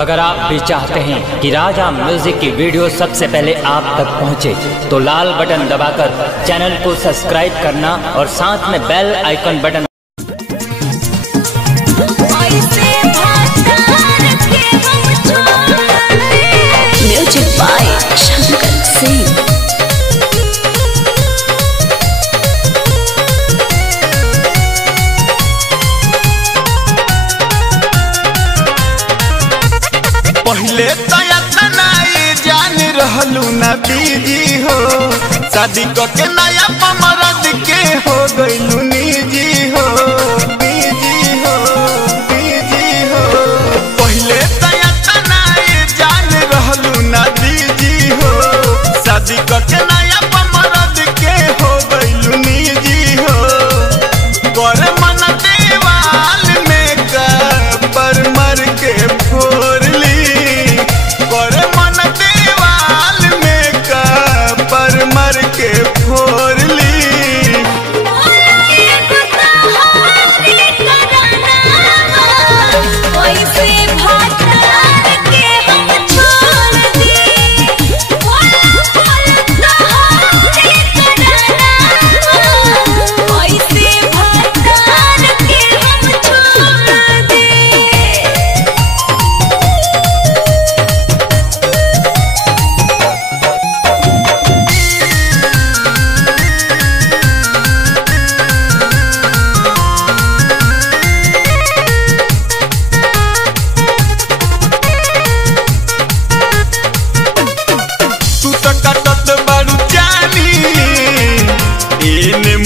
अगर आप भी चाहते हैं कि राजा म्यूजिक की वीडियो सबसे पहले आप तक पहुंचे, तो लाल बटन दबाकर चैनल को सब्सक्राइब करना और साथ में bell icon button music by Shankar Singh. पहले जान रहलू ना बीजी हो, शादी के नया मरद के हो गईलू निजी हो, बीजी हो, बीजी हो। पहले जान रहलू ना बीजी हो, शादी के नया मरद के हो गईलू निजी हो। गोर मन देवाल में पर मर के फोरली, मर के फोरली।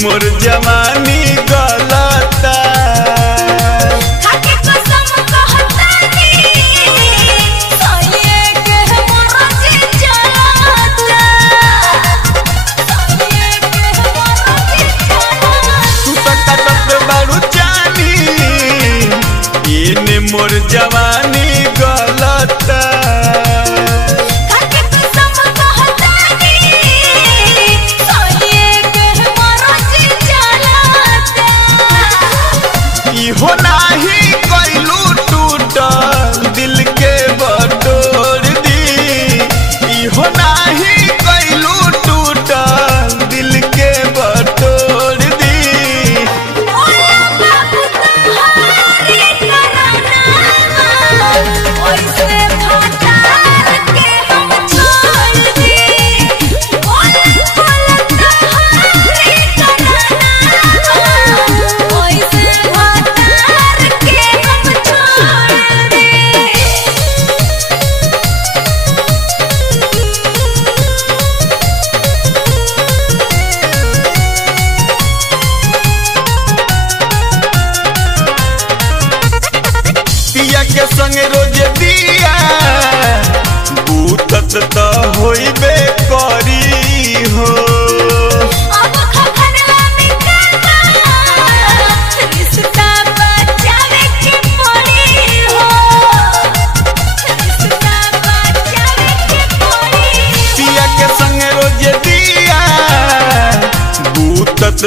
मोर जवानी गलता मोर जवानी गलता। हो नाही कैलू टूटल दिल के बटोर दी, हो नाही कैलू टूटल दिल के बटोर दी। के संग रोज दिया बूतत तो होइबे करी हो। अब खखनवा में काका रिश्ता बचावे के पड़ी हो, रिश्ता बचावे के पड़ी। पिया के संग रोज दिया बूतत